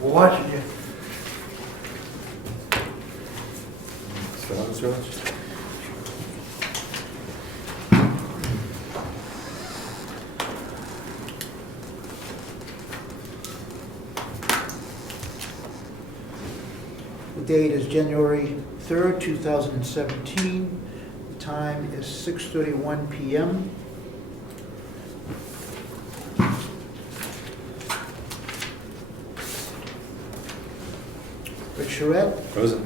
We're watching you. Start, George? The date is January 3rd, 2017. The time is 6:31 PM. Rick Surrette, Present.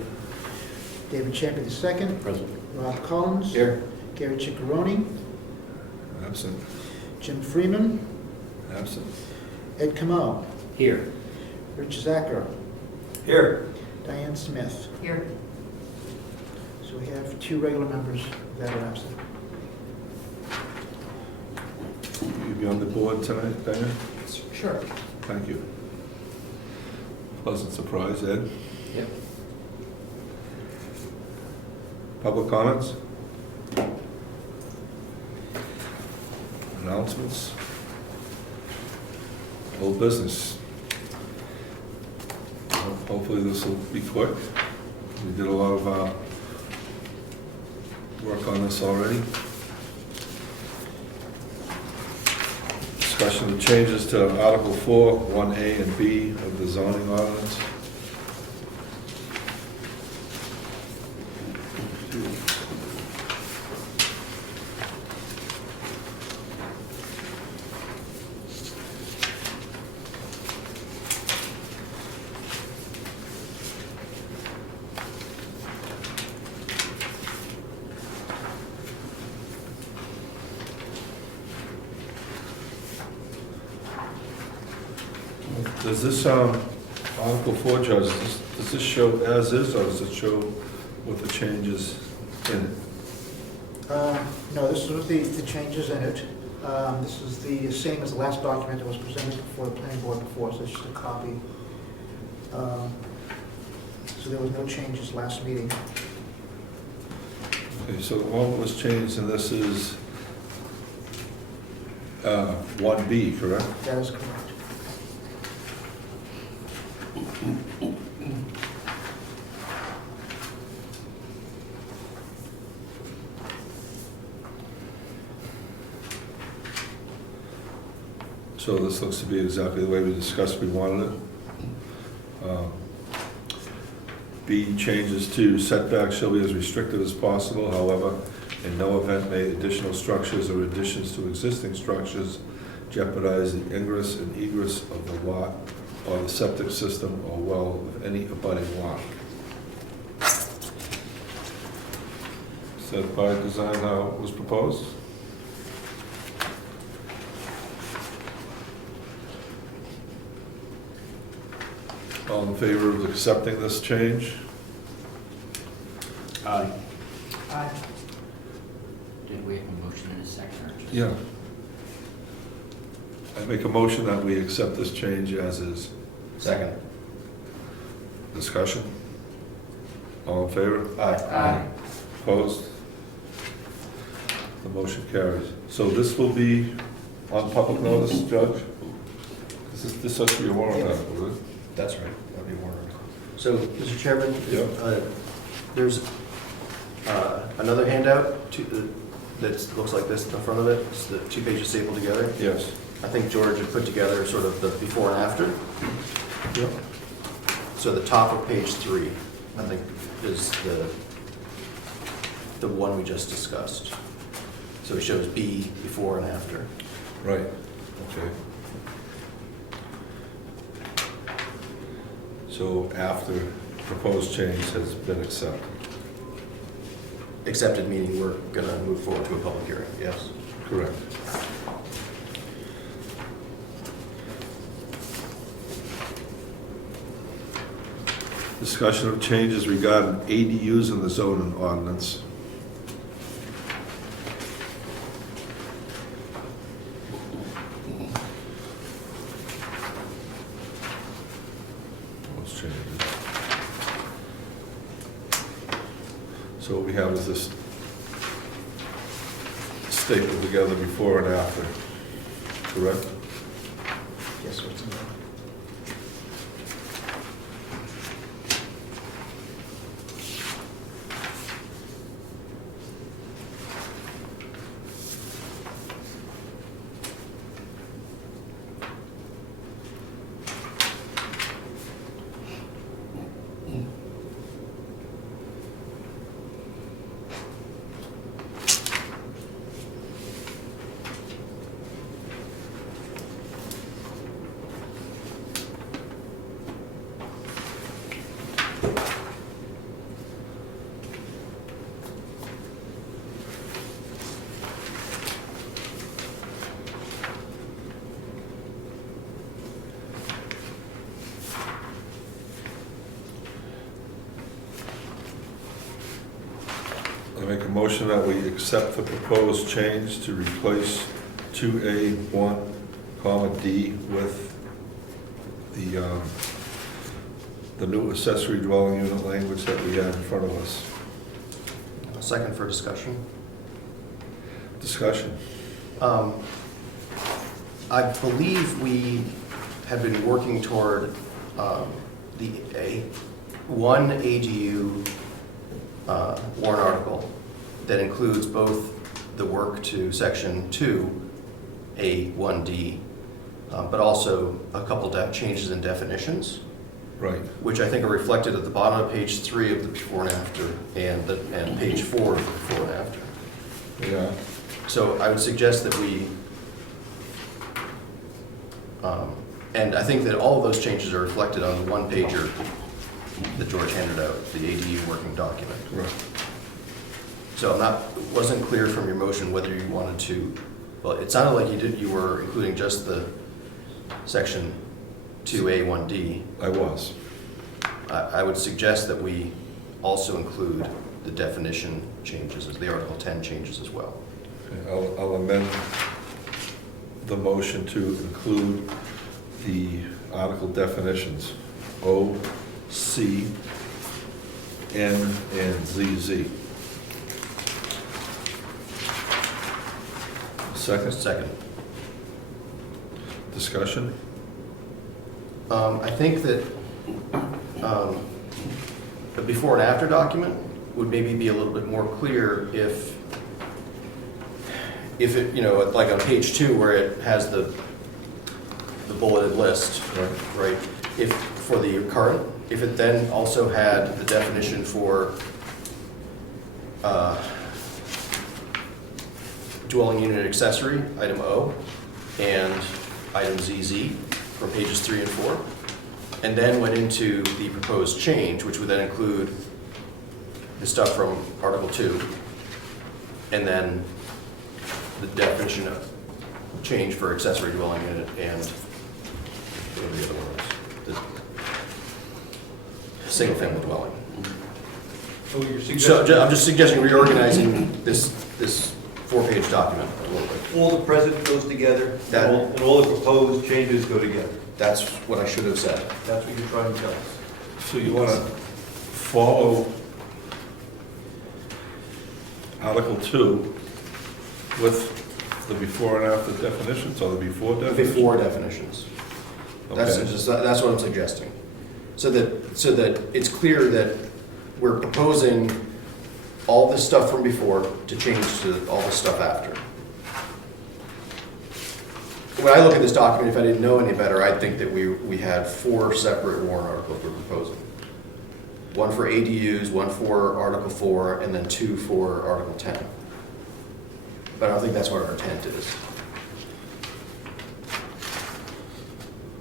David Champy II, Present. Rob Collins, Here. Geary Ciccarone, Absent. Jim Freeman, Absent. Ed Comeau, Here. Rich Ciccarone, Here. Dianne Smith. Here. So we have 2 regular members that are absent. You be on the board tonight, Diane? Sure. Thank you. Pleasant surprise, Ed. Yep. Public comments? Announcements? Old business? Hopefully this will be quick. We did a lot of work on this already. Discussion of changes to Article 4, 1A and B of the zoning ordinance. Does this, Article 4, Judge, does this show as is, or does it show with the changes in it? No, this is with the changes in it. This is the same as the last document that was presented before the planning board before, so it's just a copy. So there was no changes last meeting. Okay, so all that was changed in this is 1B, correct? That is correct. So this looks to be exactly the way we discussed we wanted it. B changes to setbacks shall be as restrictive as possible, however, in no event may additional structures or additions to existing structures jeopardize the ingress and egress of the lot or the septic system or well of any abutting lot. Is that by design how it was proposed? All in favor of accepting this change? Aye. Aye. Did we have a motion in a second? Or just- Yeah. I make a motion that we accept this change as is. Second. Discussion? All in favor? Aye. Opposed? The motion carries. So this will be on public notice, Judge? This has to be a warrant article, isn't it? That's right, that'd be warrant. So, Mr. Chairman, Yeah. there's another handout that looks like this in the front of it. It's the 2 pages stapled together. Yes. I think George had put together sort of the before and after. Yep. So the top of page 3, I think, is the one we just discussed. So it shows B before and after. Right, okay. So after proposed change has been accepted. Accepted meaning we're gonna move forward to a public hearing, yes. Correct. Discussion of changes regarding ADUs in the zoning ordinance. Those changes. So what we have is this stapled together before and after, correct? Yes, what's in there? I make a motion that we accept the proposed change to replace 2A1, comma D with the new accessory dwelling unit language that we have in front of us. A second for discussion. Discussion. I believe we have been working toward one ADU warrant article that includes both the work to section 2A1D, but also a couple changes in definitions, Right. which I think are reflected at the bottom of page 3 of the before and after, and page 4 of the before and after. Yeah. So I would suggest that we, and I think that all of those changes are reflected on the one pager that George handed out, the ADU working document. Right. So it wasn't clear from your motion whether you wanted to, well, it sounded like you were including just the section 2A1D. I was. I would suggest that we also include the definition changes, the Article 10 changes as well. Okay, I'll amend the motion to include the article definitions, O, C, N, and ZZ. Second? Discussion? I think that a before and after document would maybe be a little bit more clear if it, like on page 2 where it has the bulleted list, right? If for the current, if it then also had the definition for dwelling unit accessory, item O, and item ZZ from pages 3 and 4, and then went into the proposed change, which would then include the stuff from Article 2, and then the definition of change for accessory dwelling unit and whatever the other one is, the single-family dwelling. So you're So suggesting I'm just suggesting reorganizing this 4-page document a little bit. all the present goes together, That- and all the proposed changes go together. That's what I should have said. That's what you're trying to tell us. So you want to follow Article 2 with the before and after definitions, or the before definitions? Before definitions. That's Okay. that's what I'm suggesting. So that it's clear that we're proposing all this stuff from before to change to all this stuff after. When I look at this document, if I didn't know any better, I'd think that we had 4 separate warrant articles we're proposing. One for ADUs, one for Article 4, and then 2 for Article 10. But I don't think that's what our intent is.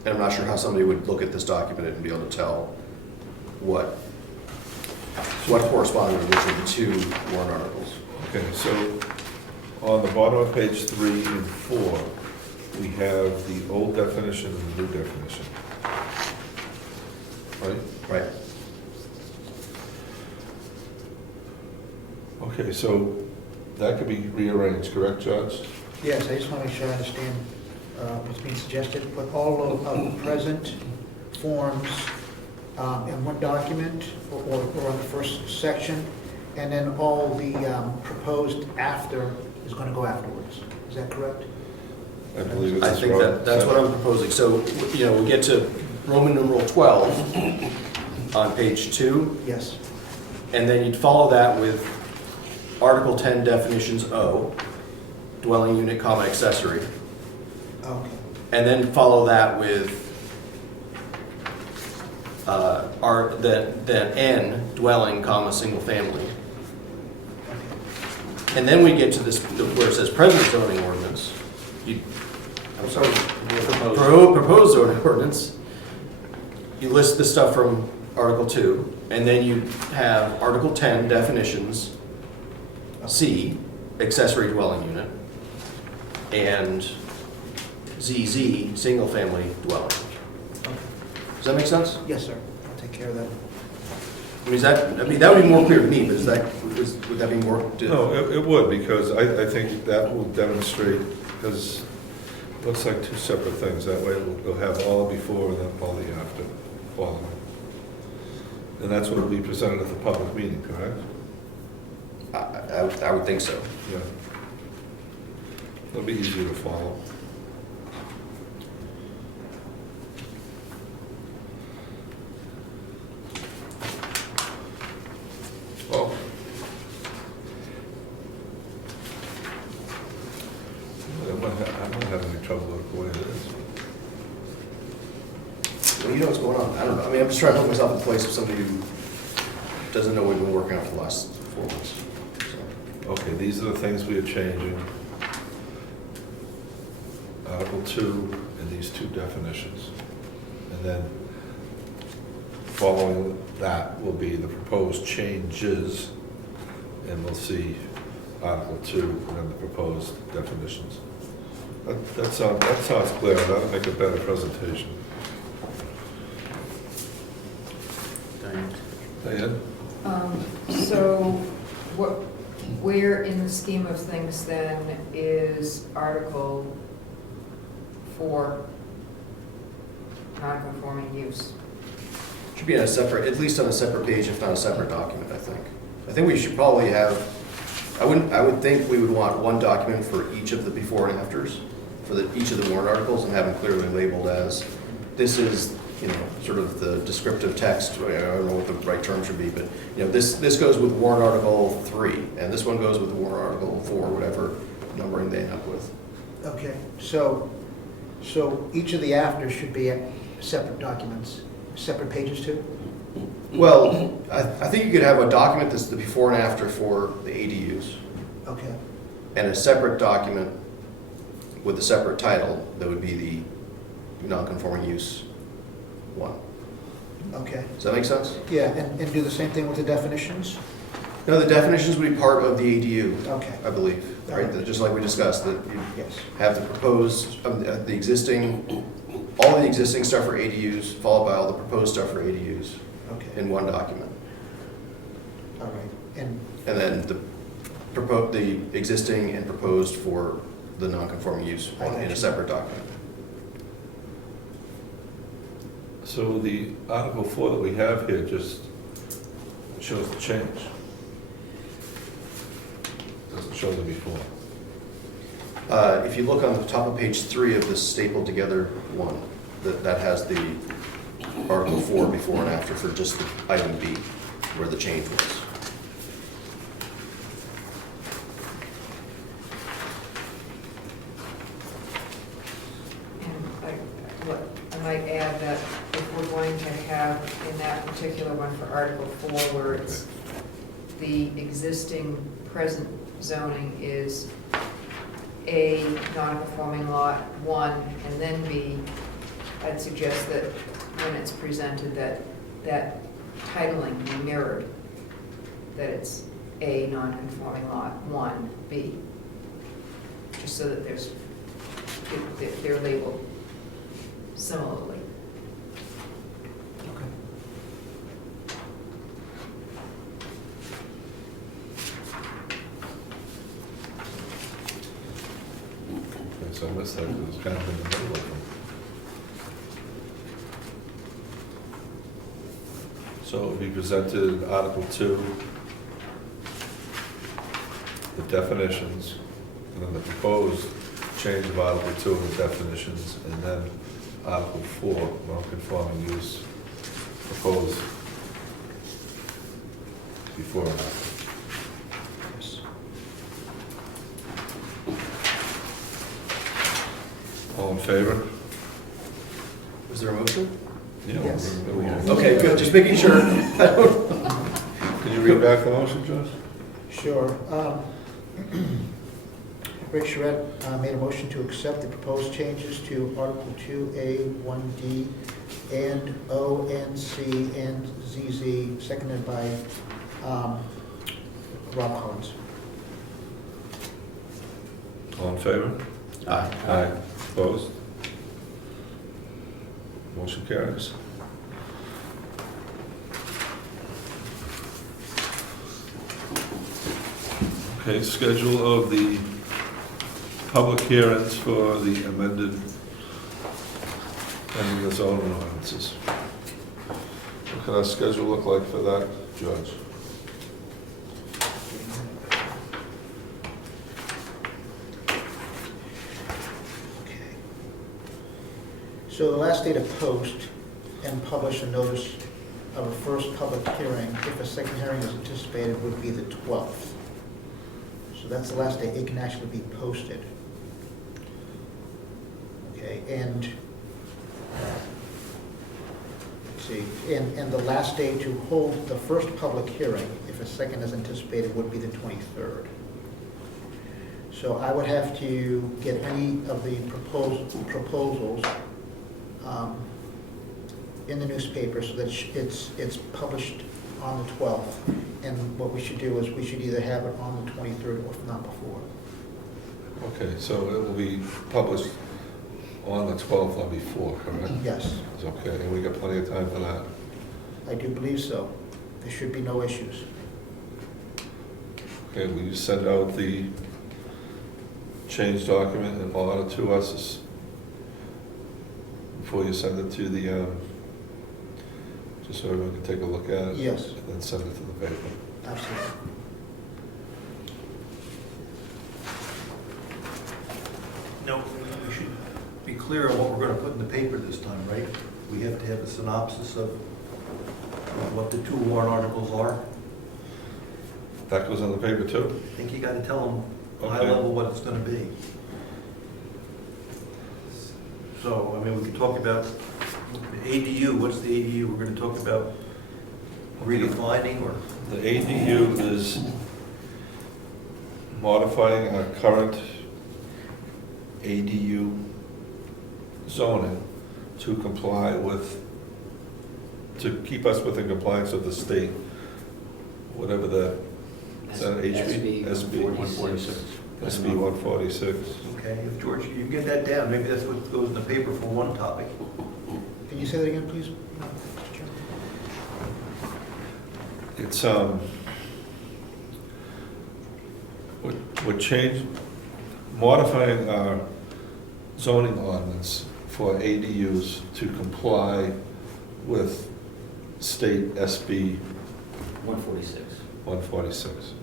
And I'm not sure how somebody would look at this document and be able to tell what corresponded with which of the 2 warrant articles. Okay, so on the bottom of page 3 and 4, we have the old definition and the new definition. Right? Right. Okay, so that could be rearranged, correct, Judge? Yes, I just want to make sure I understand what's being suggested. Put all of the present forms in one document or on the first section, and then all the proposed after is going to go afterwards. Is that correct? I believe it's I think that's what I'm proposing. So, we get to Roman numeral 12 on page 2, Yes. and then you'd follow that with Article 10 definitions O, dwelling unit, comma, accessory, Okay. and then follow that with then N, dwelling, comma, single family. And then we get to this, where it says present zoning ordinance. Proposed zoning ordinance. You list the stuff from Article 2, And then you have Article 10, definitions, C, accessory dwelling unit, and ZZ, single-family dwelling. Does that make sense? Yes, sir. I'll take care of that. That would be more clear to me, but would that be more? No, it would, because I think that will demonstrate, because it looks like two separate things. That way we'll have all the before and then all the after following. And that's what will be presented at the public meeting, correct? I would think so. Yeah. It'll be easier to follow. Well, I don't have any trouble with the way it is. Well, you know what's going on. I don't know. I'm just trying to put myself in place of somebody who doesn't know what we've been working on for the last 4 months. So. Okay, these are the things we are changing. Article 2 and these two definitions. And then following that will be the proposed changes, and we'll see Article 2 and then the proposed definitions. That sounds clear. That'll make a better presentation. Diane? So where in the scheme of things then is Article 4 non-conforming use? Should be on a separate, at least on a separate page, if not a separate document, I think. I think we should probably have, I would think we would want one document for each of the before and afters, for each of the warrant articles, and have them clearly labeled as, this is, sort of the descriptive text. I don't know what the right term should be, but, this goes with warrant article 3, and this one goes with warrant article 4, whatever numbering they end up with. Okay, so each of the afters should be separate documents, separate pages too? Well, I think you could have a document that's the before and after for the ADUs, Okay, and a separate document with a separate title that would be the non-conforming use one. okay. Does that make sense? Yeah, and do the same thing with the definitions? No, the definitions would be part of the ADU, Okay, I believe, right? That- Just like we discussed, that you yes. have the proposed, the existing, all the existing stuff for ADUs, followed by all the proposed stuff for ADUs Okay, in one document. all right. And, And then the existing and proposed for the non-conforming use I got in a you. separate document. So the Article 4 that we have here just shows the change. Doesn't show the before. If you look on the top of page 3 of this stapled together one, that has the Article 4 before and after for just the item B, where the change was. And I might add that if we're going to have in that particular one for Article 4, where it's the existing present zoning is A, non-conforming lot 1, and then B, I'd suggest that when it's presented that titling be mirrored, that it's A, non-conforming lot 1, B, just so that they're labeled similarly. okay. Okay, so I missed that, 'cause it was kind of in the middle of them. So we presented Article 2, the definitions, and then the proposed change of Article 2 and the definitions, and then Article 4, non-conforming use, proposed before and after. Yes. All in favor? Was there a motion? Yeah. Yes. Okay, good, just making sure. Can you read back the motion, Josh? Sure. Rick Surrette made a motion to accept the proposed changes to Article 2A, 1D, and O, and C, and ZZ, seconded by Rob Collins. All in favor? Aye. Aye. Opposed? Motion carries. Okay, schedule of the public hearings for the amended and the zoning ordinances. What can our schedule look like for that, George? Okay. So the last day to post and publish a notice of a first public hearing, if a second hearing is anticipated, would be the 12th. So that's the last day it can actually be posted. Okay, and, let's see, and the last day to hold the first public hearing, if a second is anticipated, would be the 23rd. So I would have to get any of the proposals in the newspaper so that it's published on the 12th. And what we should do is we should either have it on the 23rd or if not before. Okay, so it will be published on the 12th or before, correct? Yes, It's okay, and we got plenty of time for that. I do believe so. There should be no issues. Okay, will you send out the change document in order to us before you send it to the, just so everyone can take a look at it? Yes. And then send it to the paper. Absolutely. No, we should be clear on what we're gonna put in the paper this time, right? We have to have a synopsis of what the two warrant articles are. That goes on the paper too? I think you gotta tell them high Okay. level what it's gonna be. So, I mean, we could talk about the ADU, what's the ADU? We're gonna talk about redefining or, The ADU is modifying our current ADU zoning to comply with, to keep us within compliance of the state, whatever the, is that HB? SB 146. SB 146. okay, if George, you get that down, maybe that's what goes in the paper for one topic. Can you say that again, please? Mr. Chairman? It's, we're modifying our zoning ordinance for ADUs to comply with state SB 146. 146.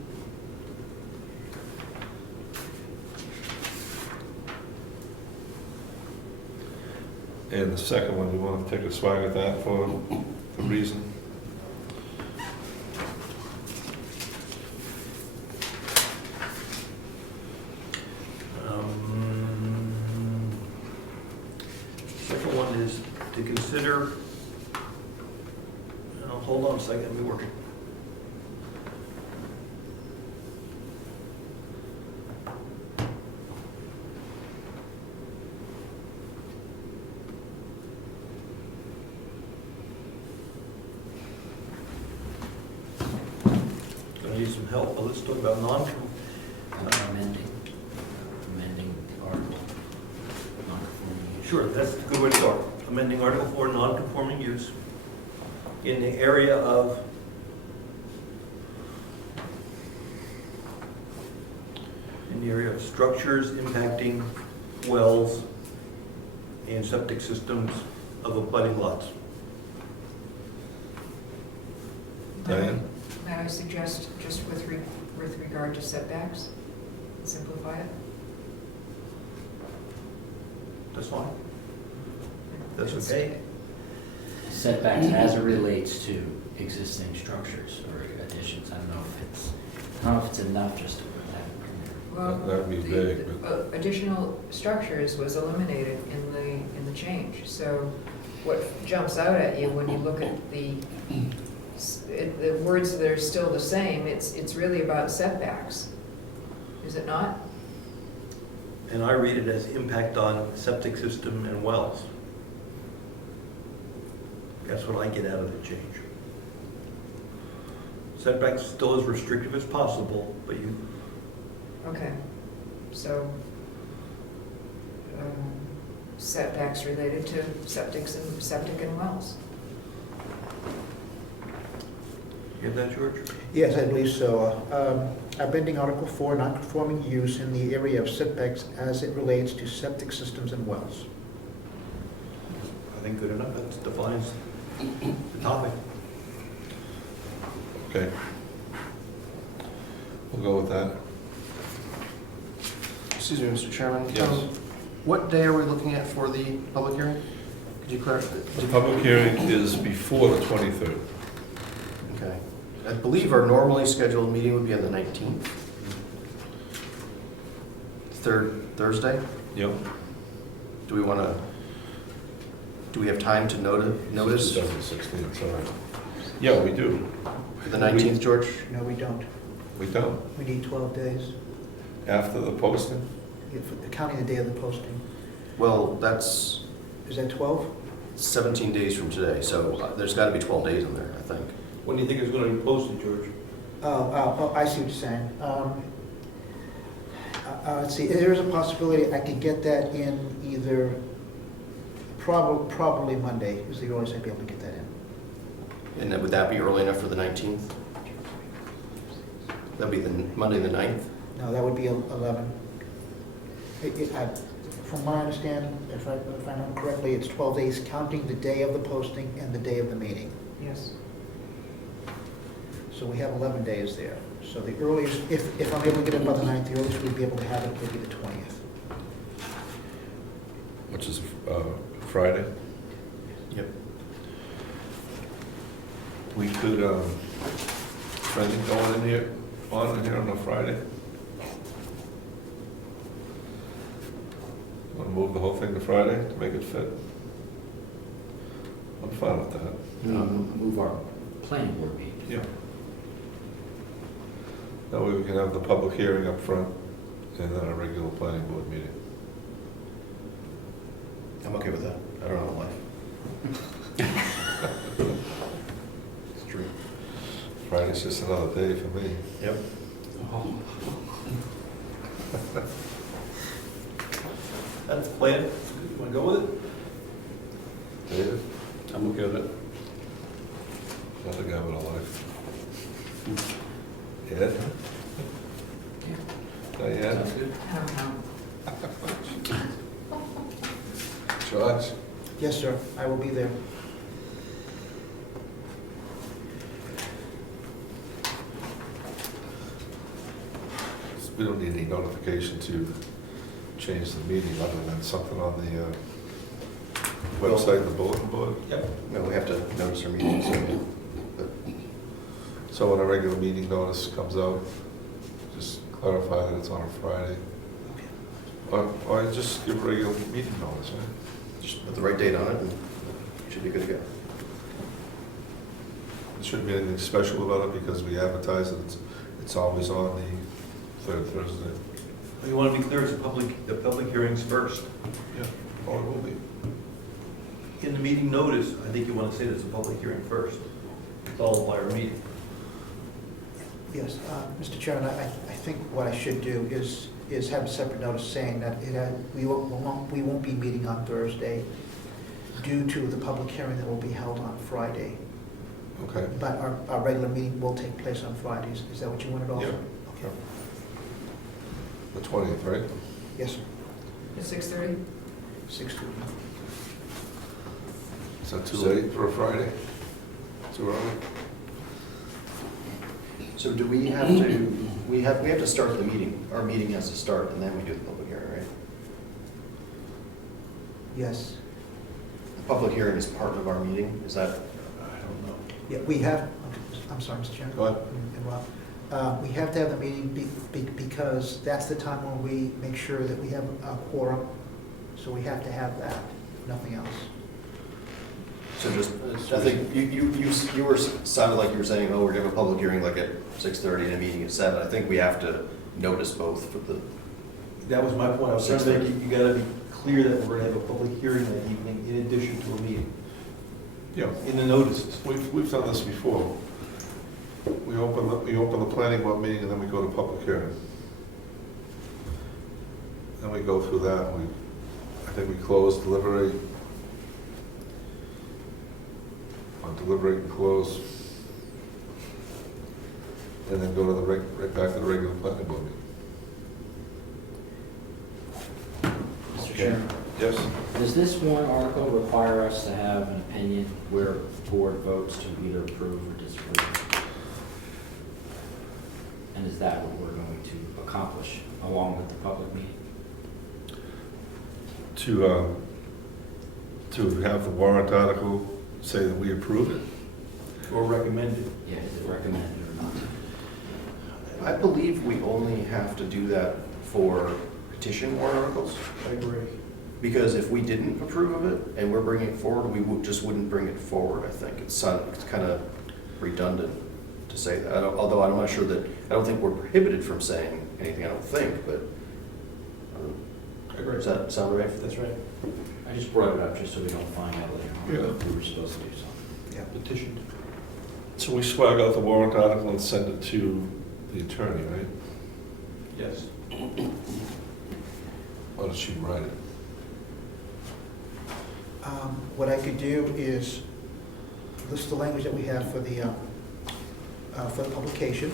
And the second one, you want to take a swag at that for a reason? Second one is to consider, hold on a second, let me work it. Gonna need some help, but let's talk about Amending article. Non-conforming use. Sure, that's a good way to start. Amending Article 4, non-conforming use in the area of structures impacting wells and septic systems of abutting lots. Diane? May I suggest, just with regard to setbacks, simplify it? That's fine. That's okay. Setbacks as it relates to existing structures or additions. I don't know if it's enough just to put that in there. Well, That'd be vague, the additional structures was eliminated in the change. So what jumps out at you when you look at the words that are still the same, it's really about setbacks. Is it not? And I read it as impact on septic system and wells. That's what I get out of the change. Setbacks still as restrictive as possible, but you, Okay, so setbacks related to septic and wells. get that, George? Yes, I believe so. Amending Article 4, non-conforming use in the area of setbacks as it relates to septic systems and wells. I think good enough, that defines the topic. Okay. We'll go with that. Excuse me, Mr. Chairman. Yes. What day are we looking at for the public hearing? Could you clarify? The public hearing is before the 23rd. Okay. I believe our normally scheduled meeting would be on the 19th. Thursday? Yep. Do we have time to notice 2016, sorry. Yeah, we do. for the 19th, George? No, we don't. We don't. We need 12 days, After the posting? counting the day of the posting. Well, that's Is that 12? 17 days from today, so there's got to be 12 days in there, I think. When do you think it's going to be posted, George? Oh, I see what you're saying. Let's see, there is a possibility I could get that in either, probably Monday is the earliest I'd be able to get that in. And then would that be early enough for the 19th? That'd be the Monday, the 9th? No, that would be 11. From my understanding, if I know correctly, it's 12 days counting the day of the posting and the day of the meeting. Yes. So we have 11 days there. So the earliest, if I'm able to get it by the 9th, the earliest we'd be able to have it would be the 20th. Which is Friday. Yep. We could, anything going in here, on a Friday? Want to move the whole thing to Friday to make it fit? I'm fine with that. Move our planning board meeting. Yeah. That way we can have the public hearing up front and then a regular planning board meeting. I'm okay with that. I don't know life. It's true. Friday's just another day for me. Yep. That's the plan. You want to go with it? David, I'm okay with it. another guy with a life. Ed? Diane? Sounds good. I don't know. George? Yes, sir, I will be there. We don't need any notification to change the meeting other than something on the website, the bulletin board. Yep. No, we have to notice our meetings. So when a regular meeting notice comes out, just clarify that it's on a Friday. Or just give a regular meeting notice, right? Just put the right date on it and it should be good to go. There shouldn't be anything special about it because we advertise it, it's always on the third Thursday. You want to be clear, it's the public hearings first. Yeah, or it will be. In the meeting notice, I think you want to say there's a public hearing first, followed by our meeting. Yes, Mr. Chairman, I think what I should do is have a separate notice saying that we won't be meeting on Thursday due to the public hearing that will be held on Friday. Okay. But our regular meeting will take place on Fridays. Is that what you wanted also? Yeah. Okay. The 20th, right? Yes, sir. At 6:30? 6:30. Is that too late for a Friday? Too early? So do we have to, we have to start the meeting, our meeting has to start and then we do the public hearing, right? Yes. The public hearing is part of our meeting, is that? I don't know. Yeah, we have, I'm sorry, Mr. Chairman. Go ahead. And Rob, we have to have the meeting because that's the time when we make sure that we have a quorum. So we have to have that, nothing else. So just, I think you were, sounded like you were saying, oh, we're gonna have a public hearing like at 6:30 and a meeting at 7. I think we have to notice both for the, That was my point. I was trying to make you gotta be clear that we're gonna have a public hearing that evening in addition to a meeting. Yeah, in the notices. we've done this before. We open the planning board meeting and then we go to public hearing. Then we go through that, I think we close, deliberate. Or deliberate and close. And then go to right back to the regular planning board meeting. Mr. Chairman, Yes? does this warrant article require us to have an opinion where board votes to either approve or disapprove? And is that what we're going to accomplish along with the public meeting? To have the warrant article say that we approve it. Or recommended. Yeah, is it recommended or not? I believe we only have to do that for petition warrant articles, I agree. because if we didn't approve of it and we're bringing it forward, just wouldn't bring it forward, I think. It's kind of redundant to say that, although I'm not sure that, I don't think we're prohibited from saying anything, I don't think, but I agree. does that sound right? That's right. I just brought it up just so we don't find out later on Yeah. that we were supposed to do something. Yeah. Petitioned. So we swag out the warrant article and send it to the attorney, right? Yes. Or does she write it? What I could do is list the language that we have for the publication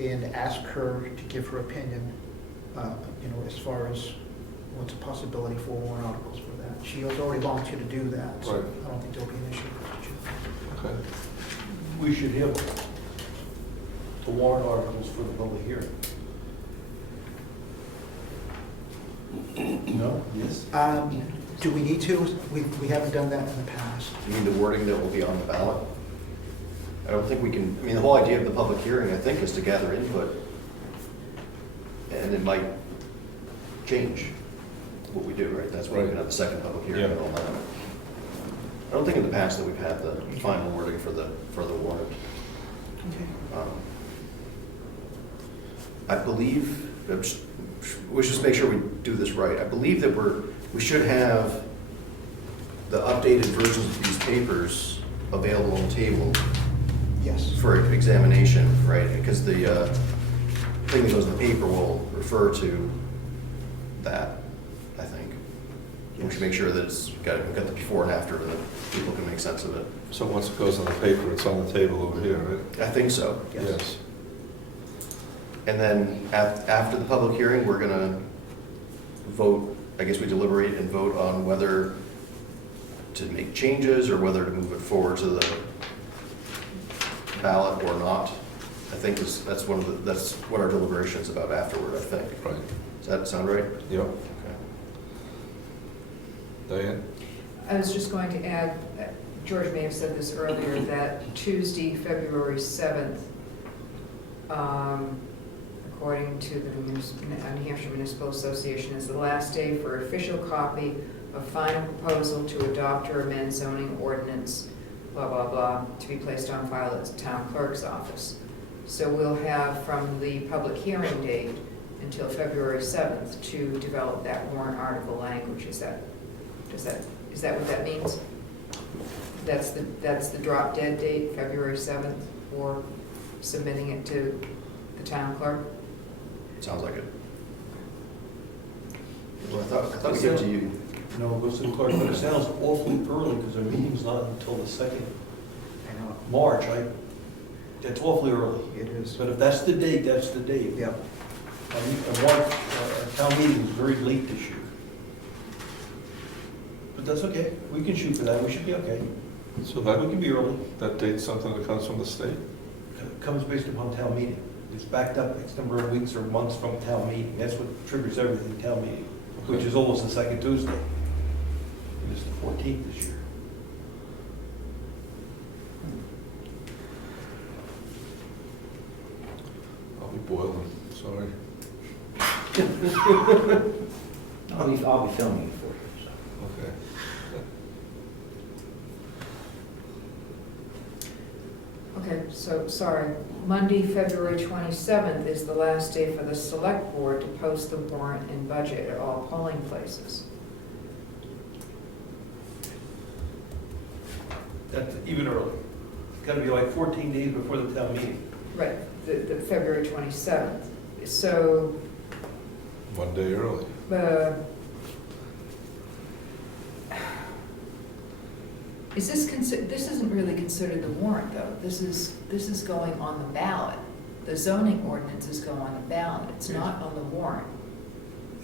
and ask her to give her opinion, as far as what's a possibility for warrant articles for that. She has already volunteered to do that, so Right. I don't think there'll be an issue. Mr. Chairman. Okay. We should have the warrant articles for the public hearing. No? Yes? Do we need to? We haven't done that in the past. You mean the wording that will be on the ballot? I don't think we can, the whole idea of the public hearing, I think, is to gather input. And it might change what we do, right? That's why we can have the second public hearing and all that. I don't think in the past that we've had the final wording for the warrant. I believe, we should just make sure we do this right. I believe that we should have the updated versions of these papers available on the table Yes. for examination, right? Because the thing that goes in the paper will refer to that, I think. We should make sure that we've got the before and after, and that people can make sense of it. So once it goes on the paper, it's on the table over here, right? I think so. Yes. And then after the public hearing, we're gonna vote, I guess we deliberate and vote on whether to make changes or whether to move it forward to the ballot or not. I think that's what our deliberation is about afterward, I think. Right. Does that sound right? Yep. Okay. Diane? I was just going to add, George may have said this earlier, that Tuesday, February 7th, according to the New Hampshire Municipal Association, is the last day for official copy of final proposal to adopt or amend zoning ordinance, blah, blah, blah, to be placed on file at the town clerk's office. So we'll have from the public hearing date until February 7th to develop that warrant article language. Is that what that means? That's the drop dead date, February 7th, for submitting it to the town clerk? Sounds like it. Well, I thought we gave it to you. No, it goes to the clerk, but it sounds awfully early because our meeting's not until the 2nd I know. March. That's awfully early. It is. But if that's the date, that's the date. Yeah. Our town meeting was very late this year. But that's okay. We can shoot for that. We should be okay. So We can be early. that date's something that comes from the state? It comes based upon town meeting. It's backed up X number of weeks or months from town meeting. That's what triggers everything, town meeting, which is almost the second Tuesday. It was the 14th this year. I'll be boiling, sorry. I'll be filming it for you, so. Okay. Okay, so, sorry, Monday, February 27th is the last day for the select board to post the warrant and budget at all polling places. That's even early. It's gotta be like 14 days before the town meeting. Right, the February 27th. So, One day early. is this this isn't really considered the warrant, though. This is going on the ballot. The zoning ordinances go on the ballot. It's not on the warrant.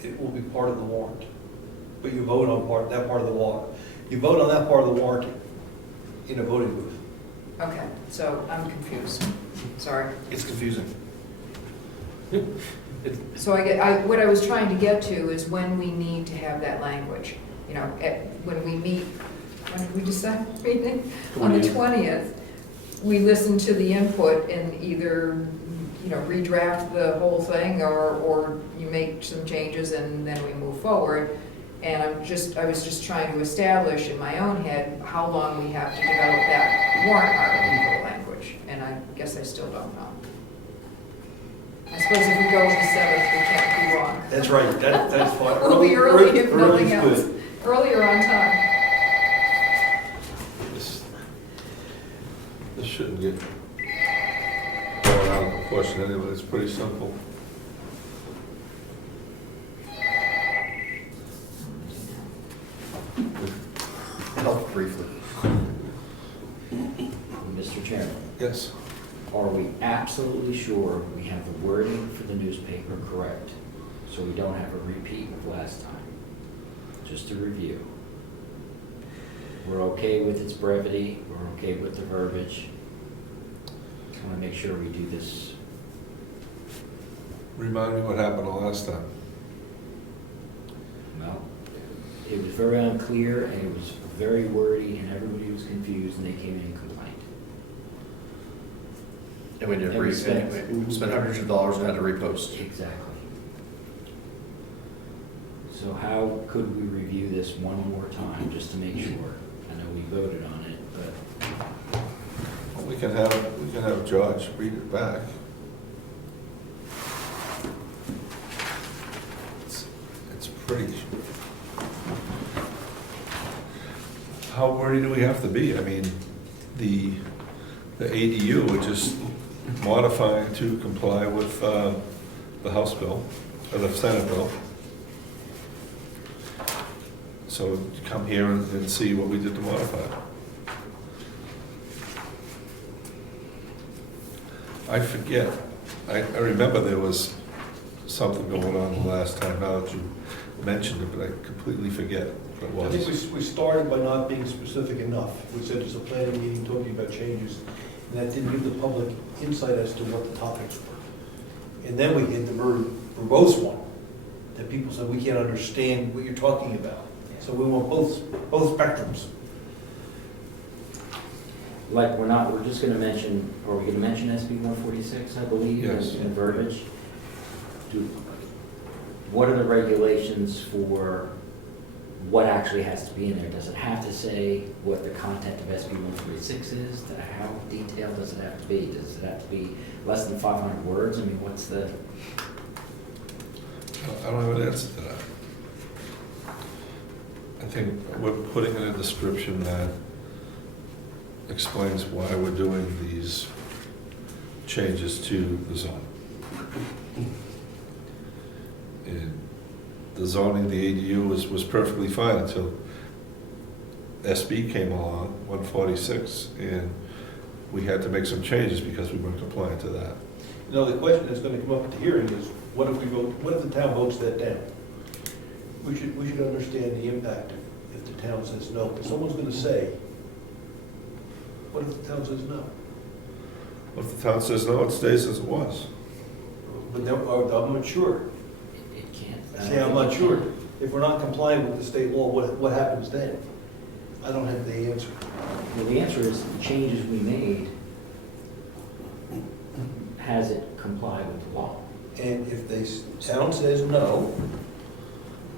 It will be part of the warrant. But you vote on that part of the warrant. You vote on that part of the warrant in a voting booth. Okay, so I'm confused. Sorry. It's confusing. So what I was trying to get to is when we need to have that language. You know, when we meet, when did we decide meeting? On the 20th, we listen to the input and either, you know, redraft the whole thing or you make some changes and then we move forward. And I was just trying to establish in my own head how long we have to develop that warrant article language. And I guess I still don't know. I suppose if we go with the 7th, we can't be wrong. That's right, that's fine. We'll be early if nothing is else. good. Earlier on time. This shouldn't get blown out of proportion anyway, it's pretty simple. Help briefly. Mr. Chairman, Yes. are we absolutely sure we have the wording for the newspaper correct? So we don't have a repeat of last time? Just to review. We're okay with its brevity, we're okay with the verbiage. I want to make sure we do this. Remind me what happened the last time. Well, it was very unclear and it was very wordy and everybody was confused and they came in and complained. And we did And we spent- spent hundreds of dollars and had to repost. Exactly. So how could we review this one more time, just to make sure? I know we voted on it, but Well, we can have George read it back. It's pretty. How wordy do we have to be? I mean, the ADU, we're just modifying to comply with the House bill, or the Senate bill. So come here and see what we did to modify it. I forget, I remember there was something going on the last time, now that you mentioned it, but I completely forget what I it think was. we started by not being specific enough. We said it's a planning meeting talking about changes, and that didn't give the public insight as to what the topics were. And then we hit the verbose one, that people said, we can't understand what you're talking about. So we want both spectrums. like, we're just gonna mention, are we gonna mention SB 146, I believe? Yes. In verbiage? What are the regulations for what actually has to be in there? Does it have to say what the content of SB 146 is? How detailed does it have to be? Does it have to be less than 500 words? I mean, what's the? I don't have an answer to that. I think we're putting in a description that explains why we're doing these changes to the zone. And the zoning, the ADU was perfectly fine until SB came along, 146, and we had to make some changes because we weren't compliant to that. You know, the question that's gonna come up at the hearing is, what if the town votes that down? We should understand the impact if the town says no, because someone's gonna say, what if the town says no? If the town says no, it stays as it was. But then, I'm not sure. It can't. I say I'm not sure. If we're not complying with the state law, what happens then? I don't have the answer. Well, the answer is the changes we made, has it complied with the law? And if the town says no,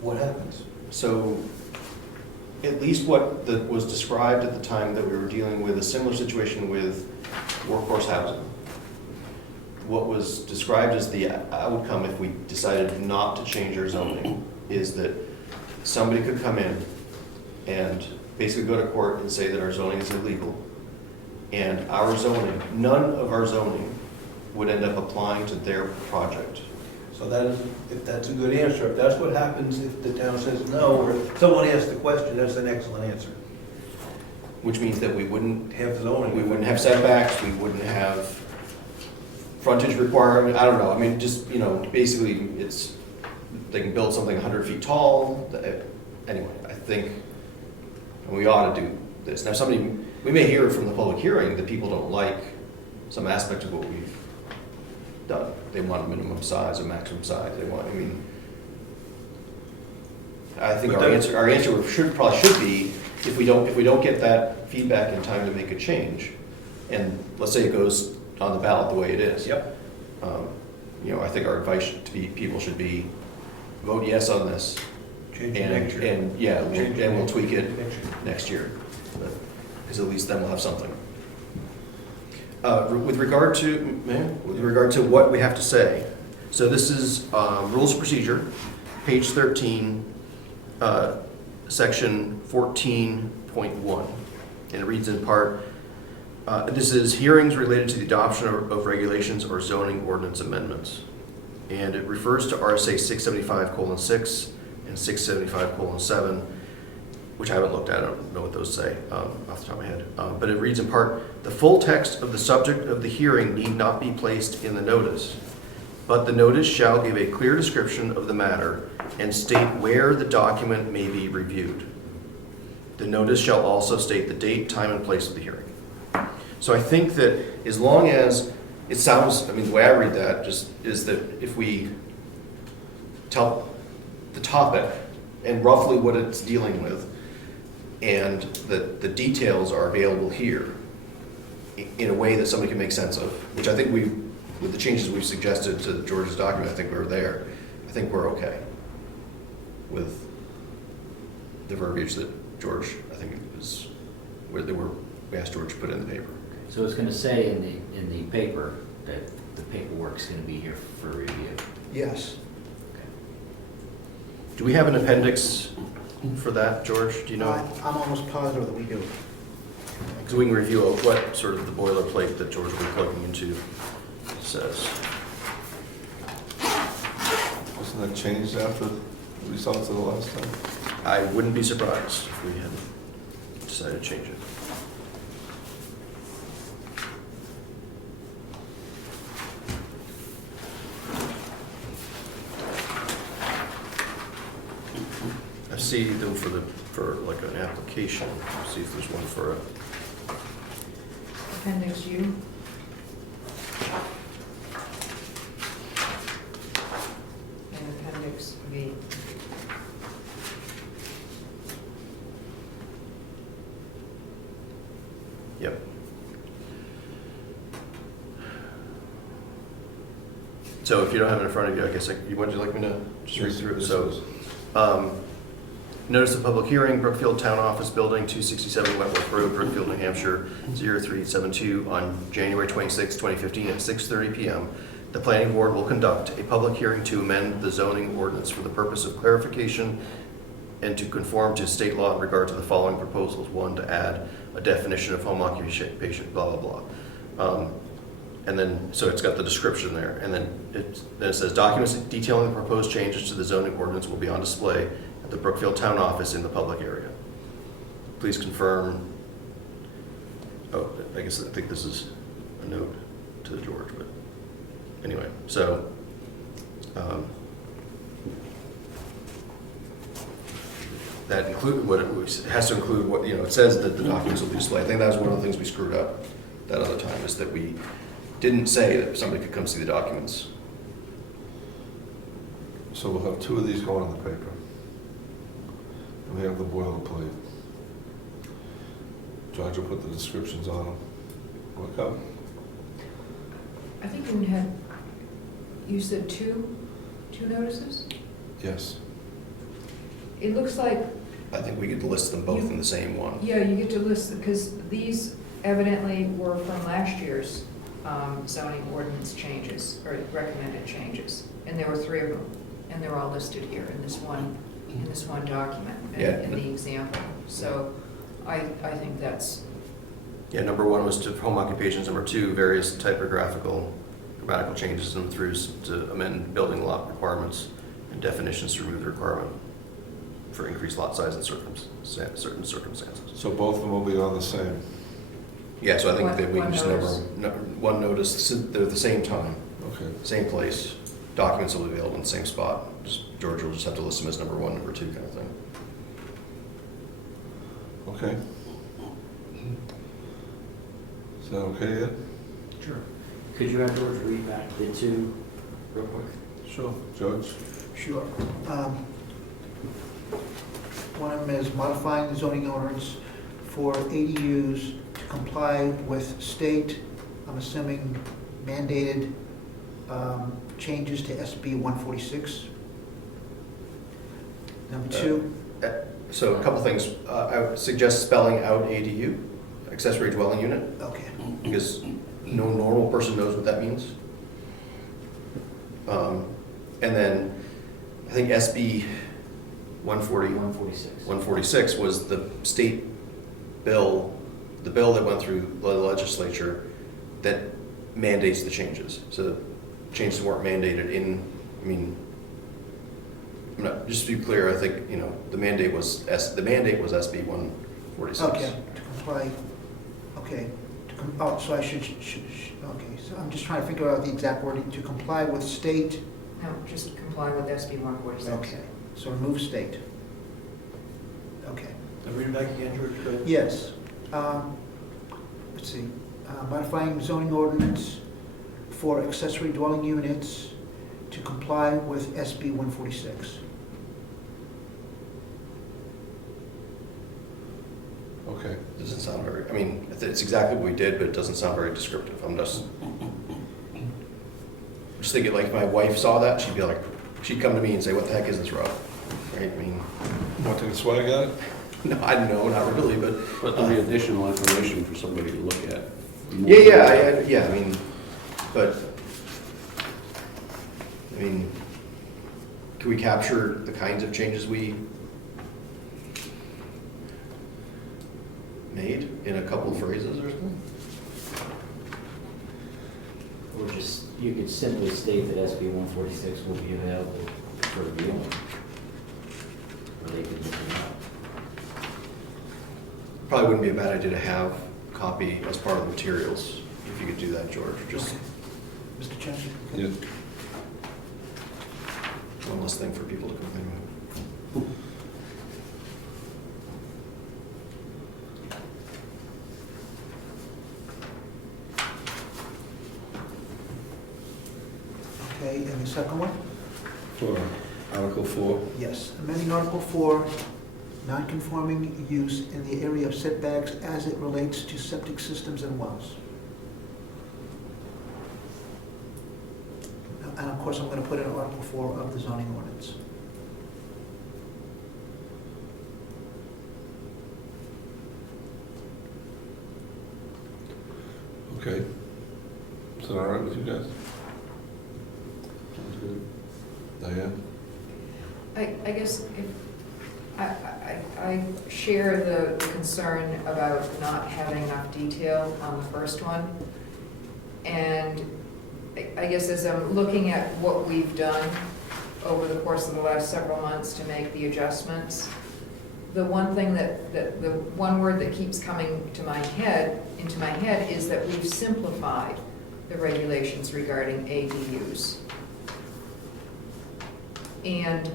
what happens? So, at least what was described at the time that we were dealing with a similar situation with workforce housing. What was described as the outcome if we decided not to change our zoning is that somebody could come in and basically go to court and say that our zoning is illegal, and our zoning, none of our zoning would end up applying to their project. So that is, if that's a good answer, if that's what happens if the town says no, or someone asks the question, that's an excellent answer. Which means that we wouldn't Have zoning. We wouldn't have setbacks, we wouldn't have frontage requirement, I don't know, I mean, just, you know, basically, it's, they can build something 100 feet tall, anyway, I think we ought to do this. Now, we may hear from the public hearing that people don't like some aspect of what we've done. They want a minimum size, a maximum size, they want, I mean, I think But our that- answer probably should be, if we don't get that feedback in time to make a change, and let's say it goes on the ballot the way it is. Yep. You know, I think our advice people should be, vote yes on this. Change it next year. And, yeah, Change it and we'll tweak it next year. next year. Because at least then we'll have something. With regard to what we have to say, so this is Rules of Procedure, page 13, section 14.1. And it reads in part, this is hearings related to the adoption of regulations or zoning ordinance amendments. And it refers to RSA 675:6 and 675:7, which I haven't looked at. I don't know what those say off the top of my head. But it reads in part, the full text of the subject of the hearing need not be placed in the notice, but the notice shall give a clear description of the matter and state where the document may be reviewed. The notice shall also state the date, time, and place of the hearing. So I think that as long as, it sounds, I mean, the way I read that just is that if we tell the topic and roughly what it's dealing with, and that the details are available here in a way that somebody can make sense of, which I think with the changes we've suggested to George's document, I think we're there. I think we're okay with the verbiage that George, I think it was, we asked George to put in the paper. So it's gonna say in the paper that the paperwork's gonna be here for review. Yes. Do we have an appendix for that, George? Do you know? I'm almost positive that we do. So we can review what sort of the boilerplate that George will be plugging into says. Wasn't that changed after the results of the last time? I wouldn't be surprised if we had decided to change it. I see though for like an application, let's see if there's one for a, Appendix U. And Appendix V. yep. So if you don't have it in front of you, I guess, would you like me to just read through it? So, notice of public hearing, Brookfield Town Office Building, 267 Wentworth Road, Brookfield, New Hampshire, 03872, on January 26, 2015, at 6:30 p.m. The planning board will conduct a public hearing to amend the zoning ordinance for the purpose of clarification and to conform to state law in regard to the following proposals. One, to add a definition of home occupation, blah, blah, blah. And then, so it's got the description there, and then it says, documents detailing the proposed changes to the zoning ordinance will be on display at the Brookfield Town Office in the public area. Please confirm, oh, I think this is a note to George, but anyway, so, that include what it has to include what, it says that the documents will be displayed. I think that was one of the things we screwed up that other time, is that we didn't say that somebody could come see the documents. So we'll have 2 of these going in the paper. And we have the boilerplate. George will put the descriptions on them. Look up. I think you said two notices? Yes. It looks like, I think we could list them both in the same one. yeah, you get to list, because these evidently were from last year's zoning ordinance changes, or recommended changes. And there were 3 of them, and they're all listed here in this one document, Yeah. in the example. So I think that's Yeah, number 1 was to home occupations, number 2, various typographical, grammatical changes, and 3 is to amend building lot requirements and definitions to remove the requirement for increased lot size in certain circumstances. So both of them will be on the same. Yeah, so I think that we One can just one notice, they're at the same time, Okay. same place, documents will be available in the same spot. George will just have to list them as number 1, number 2 kind of thing. Okay. Is that okay yet? Sure. Could you have George read back the 2 real quick? Sure. George? Sure. One of them is modifying the zoning ordinance for ADUs to comply with state, I'm assuming mandated, changes to SB 146. Number 2, So a couple things, I would suggest spelling out ADU, accessory dwelling unit, okay. because no normal person knows what that means. And then, I think SB 146 was the state bill, the bill that went through the legislature that mandates the changes. So changes weren't mandated in, just to be clear, I think, the mandate was SB 146. Okay, to comply, okay. So I should, okay, so I'm just trying to figure out the exact wording, to comply with state, No, just comply with SB 146. okay, so remove state. Okay, Read it back again, George, go ahead. yes. Let's see, modifying zoning ordinance for accessory dwelling units to comply with SB 146. Okay. Doesn't sound very, it's exactly what we did, but it doesn't sound very descriptive. I'm just thinking, like, if my wife saw that, she'd come to me and say, what the heck is this, Rob? Right, Want to swag at it? no, I know, not really, but. But there'll be additional information for somebody to look at. But, can we capture the kinds of changes we made in a couple of phrases or something? Or just, you could simply state that SB 146 will be available for viewing. Or they could look it up. Probably wouldn't be a bad idea to have a copy as part of the materials, if you could do that, George, just Okay. Mr. Chairman? Yeah. one less thing for people to complain about. Okay, and the second one? For Article 4. Yes, amending Article 4, non-conforming use in the area of setbacks as it relates to septic systems and wells. And of course, I'm going to put in Article 4 of the zoning ordinance. Okay. Is that all right with you guys? Sounds good. Diane? I guess if, I share the concern about not having enough detail on the first one. And I guess as I'm looking at what we've done over the course of the last several months to make the adjustments, the one thing the one word that keeps coming to into my head is that we've simplified the regulations regarding ADUs. And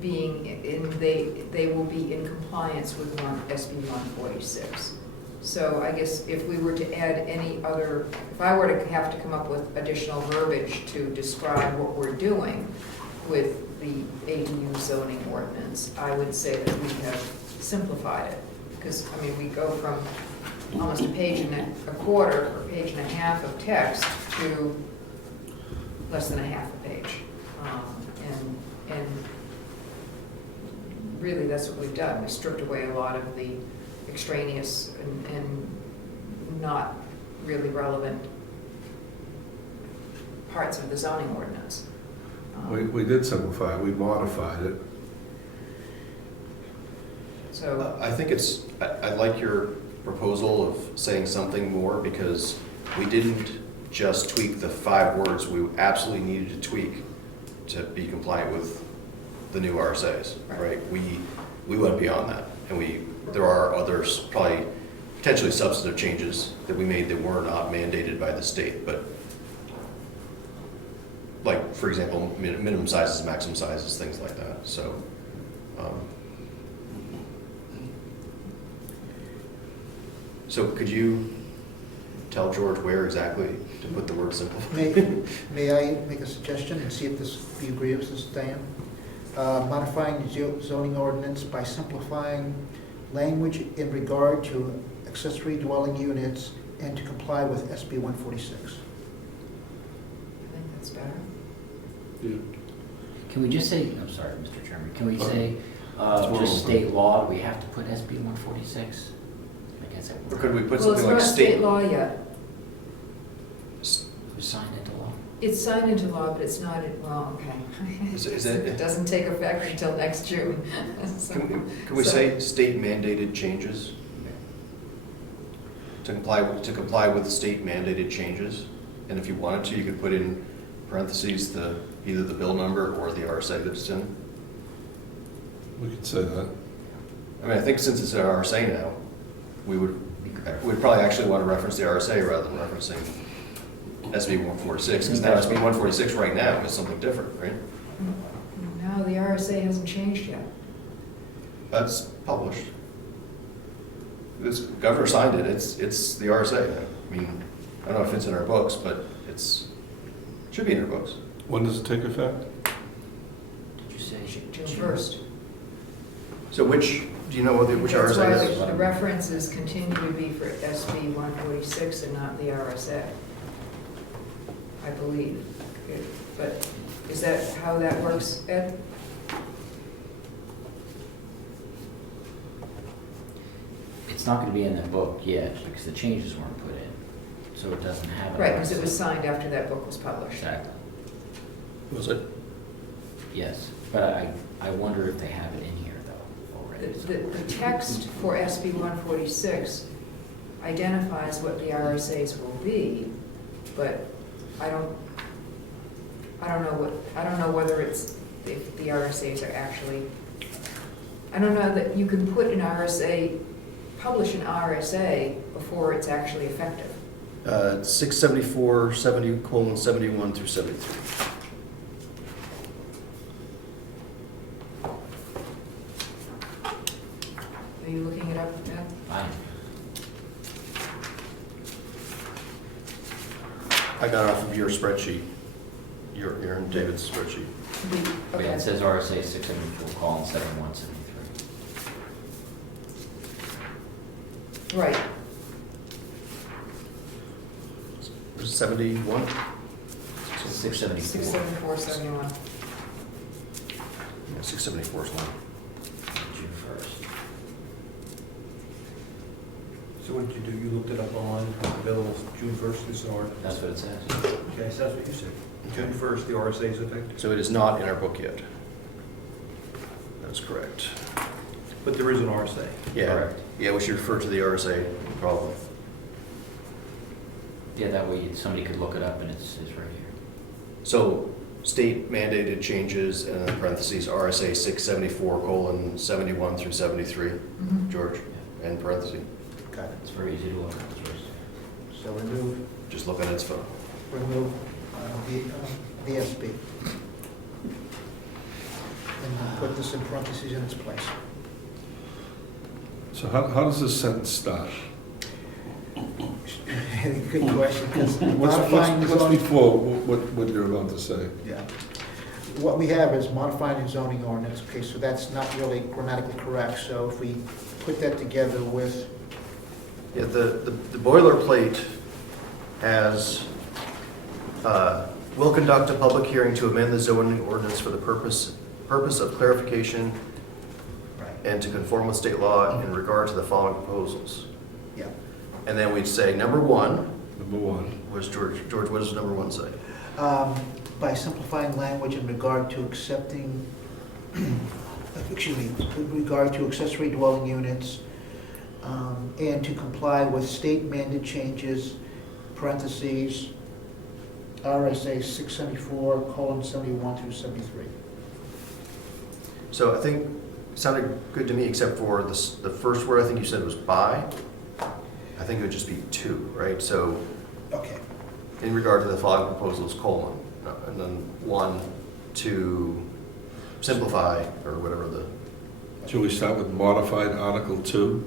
they will be in compliance with SB 146. So I guess if we were to add any other, if I were to have to come up with additional verbiage to describe what we're doing with the ADU zoning ordinance, I would say that we have simplified it. Because, we go from almost a page and a quarter, or a page and a half of text to less than a half a page. And really, that's what we've done. We've stripped away a lot of the extraneous and not really relevant parts of the zoning ordinance. We did simplify it, we modified it. So, I think I like your proposal of saying something more, because we didn't just tweak the 5 words we absolutely needed to tweak to be compliant with the new RSAs, right? We went beyond that, and there are others, probably potentially substantive changes that we made that were not mandated by the state, but like, for example, minimum sizes, maximum sizes, things like that, so. So could you tell George where exactly to put the word simplify? May I make a suggestion and see if you agree with this, Diane? Modifying the zoning ordinance by simplifying language in regard to accessory dwelling units and to comply with SB 146. I think that's better. Yeah. Can we just say, I'm sorry, Mr. Chairman, can we say, more just open. state law, we have to put SB 146? I guess it Or could we put Well, it's something like not state law yet. was signed into law. It's signed into law, but it's not, well, okay. Is it- It doesn't take effect until next June. So- Can we so- say state mandated changes? To comply with state mandated changes? And if you wanted to, you could put in parentheses either the bill number or the RSA that it's in. We could say that. I mean, I think since it's an RSA now, we'd probably actually want to reference the RSA rather than referencing SB 146, because now SB 146 right now is something different, right? No, the RSA hasn't changed yet. That's published. This governor signed it, it's the RSA now. I mean, I don't know if it's in our books, but it should be in our books. When does it take effect? Did you say? June 1st. So do you know which That's why RSA is? the references continue to be for SB 146 and not the RSA, I believe. But is that how that works, Ed? It's not gonna be in the book yet, because the changes weren't put in, so it doesn't have. Right, because it was signed after that book was published. Exactly, Was it? yes, but I wonder if they have it in here though, already. The text for SB 146 identifies what the RSAs will be, but I don't know whether if the RSAs are actually, I don't know that you can put an RSA, publish an RSA before it's actually effective. 674, 71 through 73. Are you looking it up, Ed? Fine. I got it off of your spreadsheet, your and David's spreadsheet. Yeah, Okay. it says RSA 674:7173. Right, Was it 71? 674. 674, 71. Yeah, 674 is one. June 1st. So what did you do? You looked it up online, available June 1st, this or? That's what it says. Okay, so that's what you said. June 1st, the RSA is effective. So it is not in our book yet. That's correct. But there is an RSA. Yeah, Correct. yeah, we should refer to the RSA probably. Yeah, that way somebody could look it up and it's right here. So state mandated changes and in parentheses RSA 674:71 through 73, Mhm. George, and parentheses. Got it. It's very easy to look up. It's very simple. So remove Just look on its phone. the SB. And put this in parentheses in its place. So how does this sentence start? Good question, because modifying the What's zoning. before what you're about to say? Yeah. What we have is modifying the zoning ordinance, okay, so that's not really grammatically correct, so if we put that together with, Yeah, the boilerplate has, will conduct a public hearing to amend the zoning ordinance for the purpose of clarification and to conform with state law in regard to the following proposals. yeah, And then we'd say, number one, Number one. was George, what does number one say? by simplifying language in regard to accepting, excuse me, with regard to accessory dwelling units, and to comply with state mandated changes, parentheses, RSA 674:71 through 73. So I think it sounded good to me, except for the first word I think you said was by. I think it would just be to, right? So Okay. in regard to the following proposals, colon, and then one to simplify, or whatever the, Shall we start with modified Article 2?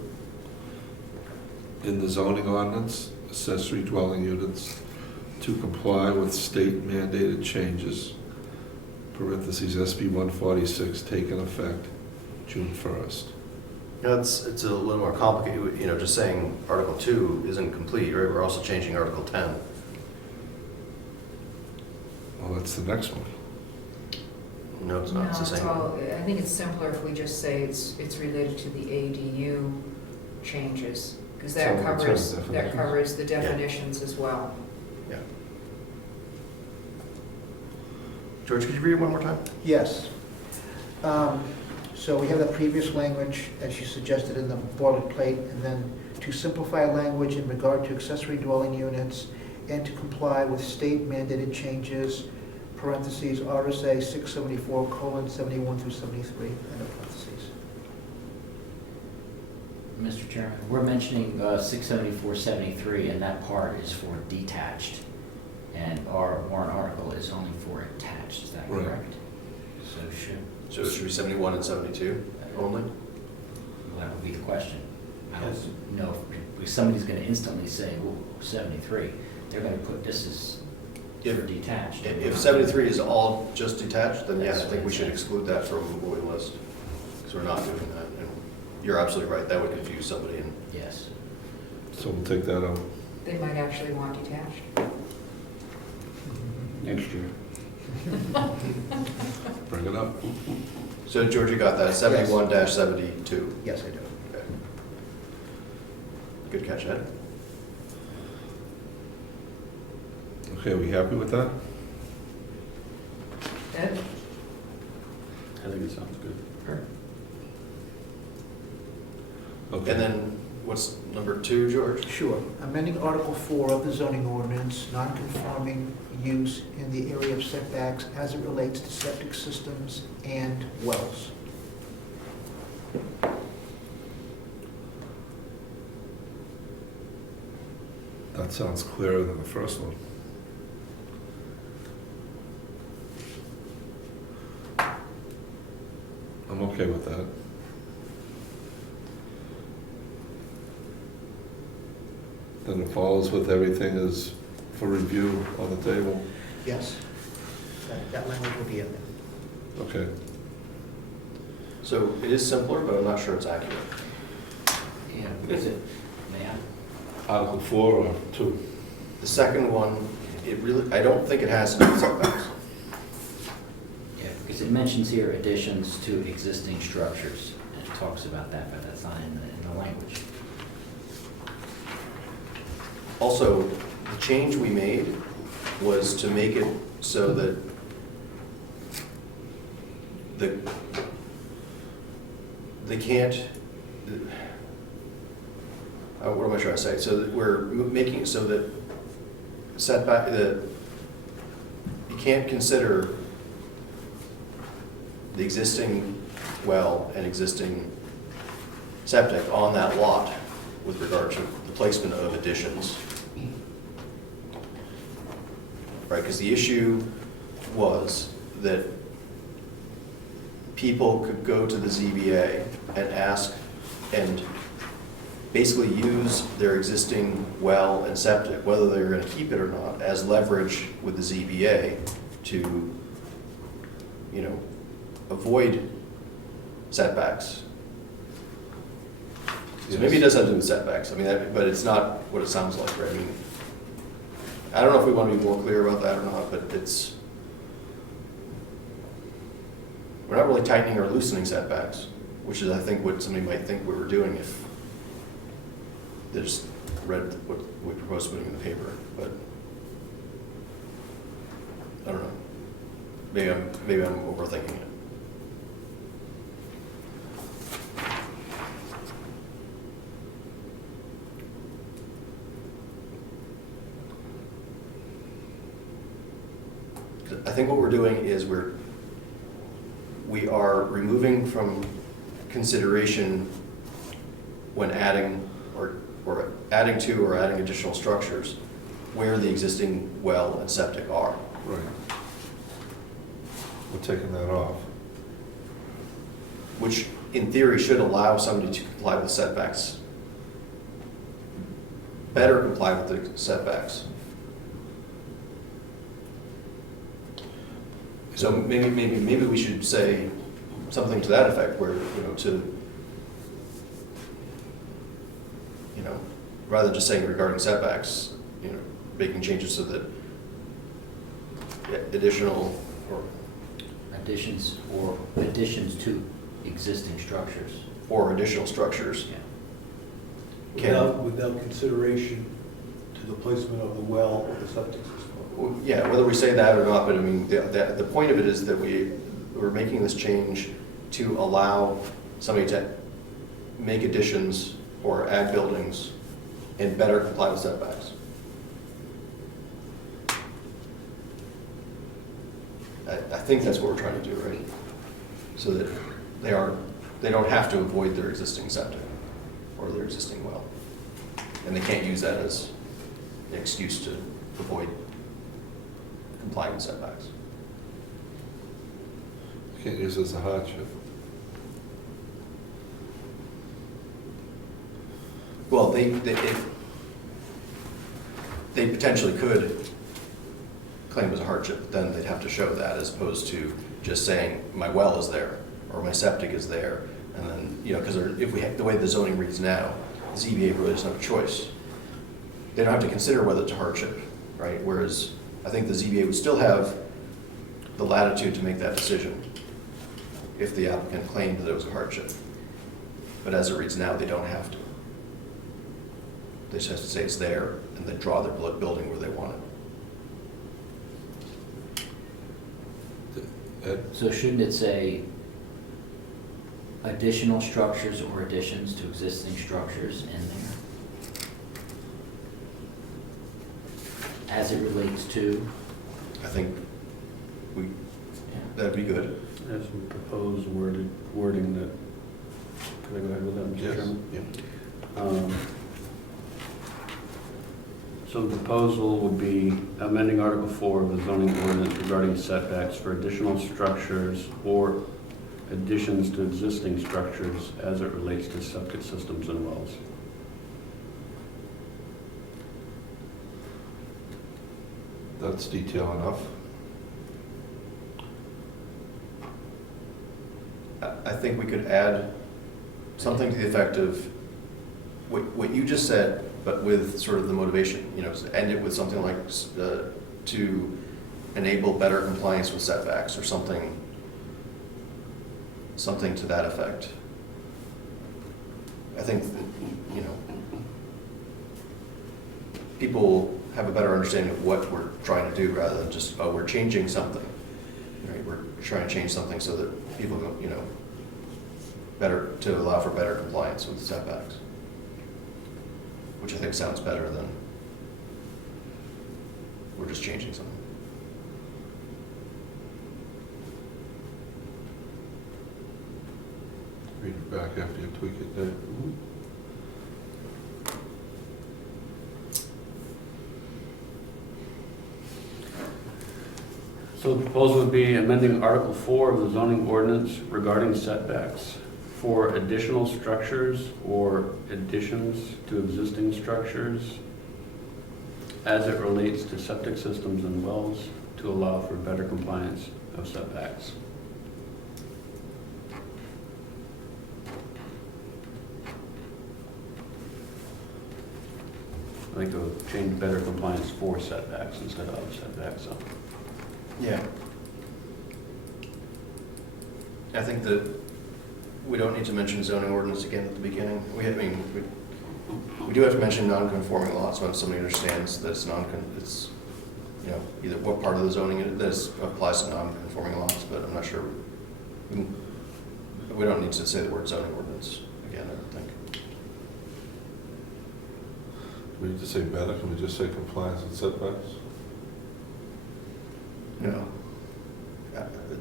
In the zoning ordinance, accessory dwelling units to comply with state mandated changes, parentheses, SB 146, taken effect June 1st. you know, it's a little more complicated, you know, just saying Article 2 isn't complete, right? We're also changing Article 10. Well, that's the next one. No, it's not, No, it's the it's same one. all, I think it's simpler if we just say it's related to the ADU changes, because So that it's on covers, that definitions. covers the definitions as well. Yeah. George, could you read it one more time? Yes. So we have the previous language, as you suggested, in the boilerplate, and then to simplify language in regard to accessory dwelling units and to comply with state mandated changes, parentheses, RSA 674:71 through 73, end of parentheses. Mr. Chairman, we're mentioning 674-73, and that part is for detached, and our warrant article is only for attached, is that Right. correct? So So it should be 71 and 72 only? well, that would be the question. I Yes. don't know if somebody's going to instantly say, oh, 73, they're going to put this as for detached. If 73 is all just detached, then yeah, I That's think we what it should says. exclude that from the void list, because we're not doing that. And you're absolutely right, that would confuse somebody. And Yes. So we'll take that out. They might actually want detached. Next year. Bring it up. so George, you got that, 71-72. Yes, I do. Okay. Good catch, Ed. Okay, are we happy with that? Ed? I think it sounds good. Okay. And then what's number 2, George? Sure. Amending Article 4 of the zoning ordinance, non-conforming use in the area of setbacks as it relates to septic systems and wells. That sounds clearer than the first one. I'm okay with that. Then it follows with everything is for review on the table. Yes. That language will be in there. Okay. So it is simpler, but I'm not sure it's accurate. Yeah, is it, may I? Article 4 or 2? The second one, it really, I don't think it has to do with setbacks. Yeah, because it mentions here additions to existing structures, and it talks about that, but that's not in the language. Also, the change we made was to make it so that they can't, what am I trying to say? So that we're making it so that setback, that you can't consider the existing well and existing septic on that lot with regard to the placement of additions. Right, because the issue was that people could go to the ZBA and ask and basically use their existing well and septic, whether they're going to keep it or not, as leverage with the ZBA to, you know, avoid setbacks. So maybe it does have to do with setbacks, I mean, but it's not what it sounds like, right? I mean, I don't know if we want to be more clear about that or not, but it's, we're not really tightening or loosening setbacks, which is, I think, what somebody might think we were doing if they just read what we proposed putting in the paper, but I don't know. Maybe I'm overthinking it. I think what we're doing is we are removing from consideration when adding or adding to or adding additional structures where the existing well and septic are. Right. We're taking that off. Which in theory should allow somebody to comply with setbacks, better comply with the setbacks. So maybe we should say something to that effect, where, rather than just saying regarding setbacks, making changes so that additional Additions to existing structures. or additional structures Yeah. Without consideration to the placement of the well or the septic system. Yeah, whether we say that or not, but I mean, the point of it is that we're making this change to allow somebody to make additions or add buildings and better comply with setbacks. I think that's what we're trying to do, right? So that they don't have to avoid their existing septic or their existing well. And they can't use that as an excuse to avoid complying with setbacks. You can't use it as a hardship. Well, they potentially could claim as a hardship, but then they'd have to show that, as opposed to just saying, my well is there, or my septic is there, and then, because if we have, the way the zoning reads now, the ZBA really doesn't have a choice. They don't have to consider whether it's a hardship, right? Whereas I think the ZBA would still have the latitude to make that decision if the applicant claimed that it was a hardship. But as it reads now, they don't have to. They just have to say it's there, and then draw their building where they want it. So shouldn't it say additional structures or additions to existing structures in there? As it relates to? I think that'd be good. There's some proposed wording that, could I go ahead with that, Mr. Yes. Chairman? Yeah. So the proposal would be amending Article 4 of the zoning ordinance regarding setbacks for additional structures or additions to existing structures as it relates to septic systems and wells. That's detail enough. I think we could add something to the effect of what you just said, but with sort of the motivation, end it with something like to enable better compliance with setbacks, or something to that effect. I think that, people have a better understanding of what we're trying to do, rather than just, oh, we're changing something. Right? We're trying to change something so that people go, better, to allow for better compliance with setbacks, which I think sounds better than we're just changing something. Read it back after you tweak it there. So the proposal would be amending Article 4 of the zoning ordinance regarding setbacks for additional structures or additions to existing structures as it relates to septic systems and wells to allow for better compliance of setbacks. I think they'll change better compliance for setbacks instead of setbacks. So. Yeah. I think that we don't need to mention zoning ordinance again at the beginning. We do have to mention non-conforming lots when somebody understands that it's either what part of the zoning this applies to non-conforming lots, but I'm not sure. We don't need to say the word zoning ordinance again, I don't think. Do we need to say better? Can we just say compliance with setbacks? you know,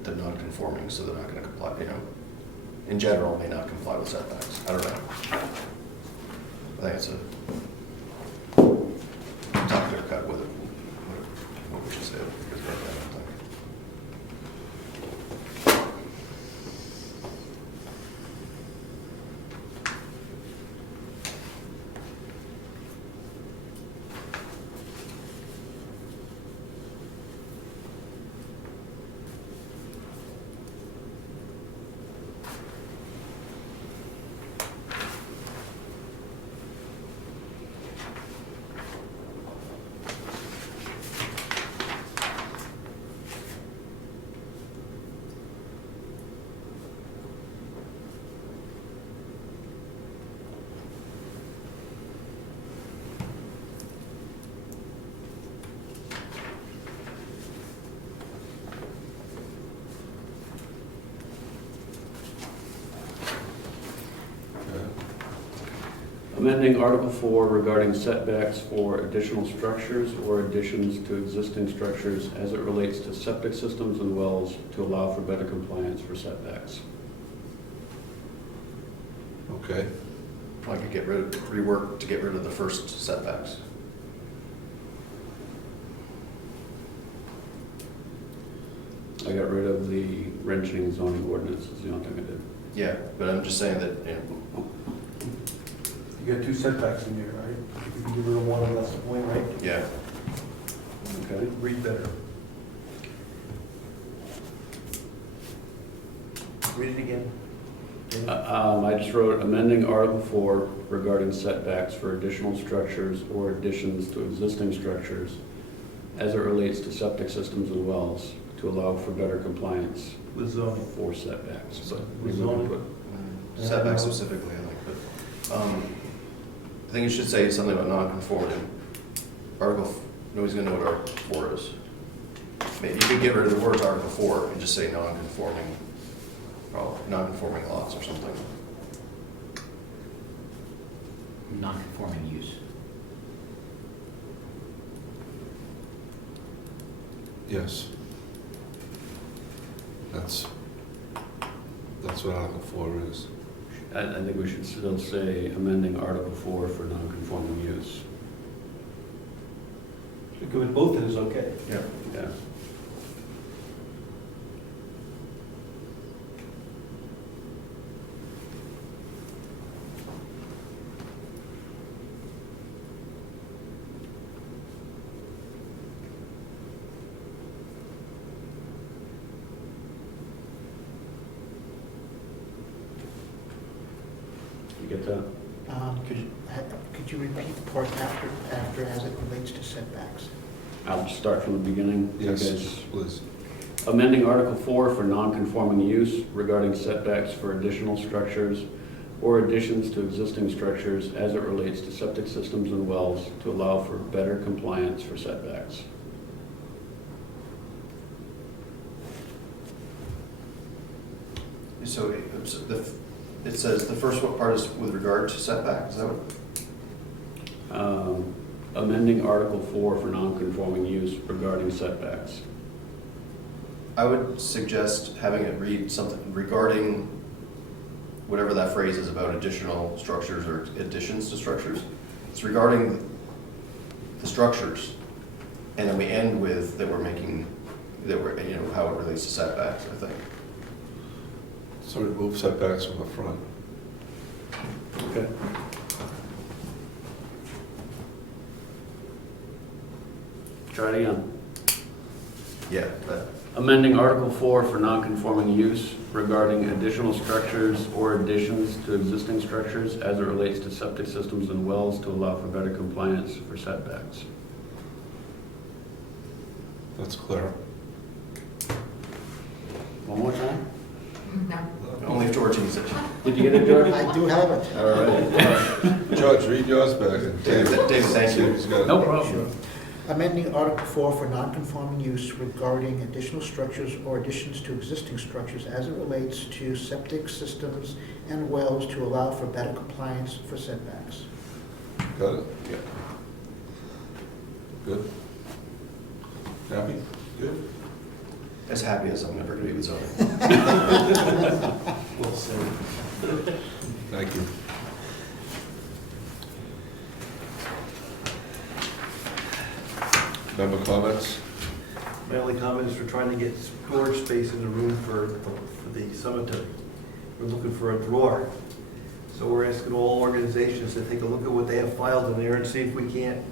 they're non-conforming, so they're not gonna comply, you know, in general, may not comply with setbacks. I don't know. I think it's a tough clear cut with it, what we should say, because right now, I don't think. Amending Article 4 regarding setbacks for additional structures or additions to existing structures as it relates to septic systems and wells to allow for better compliance for setbacks. Okay. I could rework to get rid of the first setbacks. I got rid of the wrenching zoning ordinance, is the only thing I did. Yeah, but I'm just saying that, you know, You got 2 setbacks in there, right? If you can get rid of one, and that's the point, right? yeah, Okay. Read better. Read it again. I just wrote amending Article 4 regarding setbacks for additional structures or additions to existing structures as it relates to septic systems and wells to allow for better compliance With zoning. for setbacks. But we With would zoning. put- setbacks specifically, I think, but, I think you should say something about non-conforming. Nobody's gonna know what Article 4 is. Maybe you could get rid of the words Article 4 and just say non-conforming, non-conforming lots or something. Non-conforming use. Yes. That's what Article 4 is. I think we should still say amending Article 4 for non-conforming use. Go with both is okay. Yeah. Yeah. You get that? Could you repeat the part after as it relates to setbacks? I'll just start from the beginning. Yes, Because please. amending Article 4 for non-conforming use regarding setbacks for additional structures or additions to existing structures as it relates to septic systems and wells to allow for better compliance for setbacks. So it says the first part is with regard to setback, is that what? Amending Article 4 for non-conforming use regarding setbacks. I would suggest having it read something regarding whatever that phrase is about additional structures or additions to structures. It's regarding the structures. And then we end with that we're, you know, how it relates to setbacks, I think. So remove setbacks from the front. Okay. Try it again. Yeah, but Amending Article 4 for non-conforming use regarding additional structures or additions to existing structures as it relates to septic systems and wells to allow for better compliance for setbacks. That's clear. One more time? No. only if George needs it. Did you get it, George? I do have it. All right. Judge, read yours back. And David, thank you. He's got it. No problem. Amending Article 4 for non-conforming use regarding additional structures or additions to existing structures as it relates to septic systems and wells to allow for better compliance for setbacks. Got it? Yeah. Good? Happy? Good? As happy as I'm ever gonna be with zoning. Well said. Thank you. Member comments? My only comment is we're trying to get storage space in the room for the cemetery. We're looking for a drawer. So we're asking all organizations to take a look at what they have filed in there and see if we can't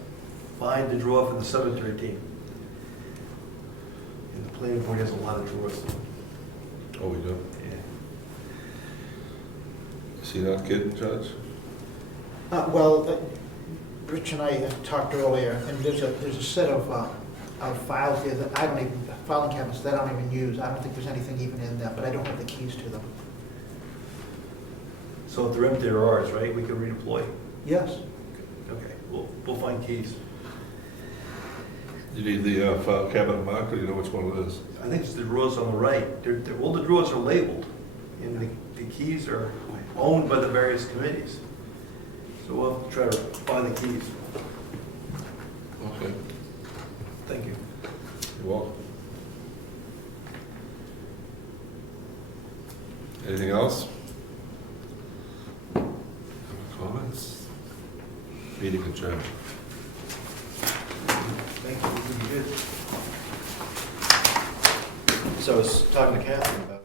find the drawer for the cemetery team. And the planning board has a lot of drawers. Oh, we do. Yeah. See that kid, Judge? Rich and I talked earlier, and there's a set of files here that I don't even, filing cabinets that I don't even use. I don't think there's anything even in them, but I don't have the keys to them. So if they're empty, they're ours, right? We can redeploy. Yes. Okay, we'll find keys. You need the file cabinet mark, or you know which one it is? I think it's the drawers on the right. All the drawers are labeled, and the keys are owned by the various committees. So we'll have to try to find the keys. Okay, Thank you. you're welcome. Anything else? Comments? Meeting adjourned. Thank you. You did. So I was talking to Catherine about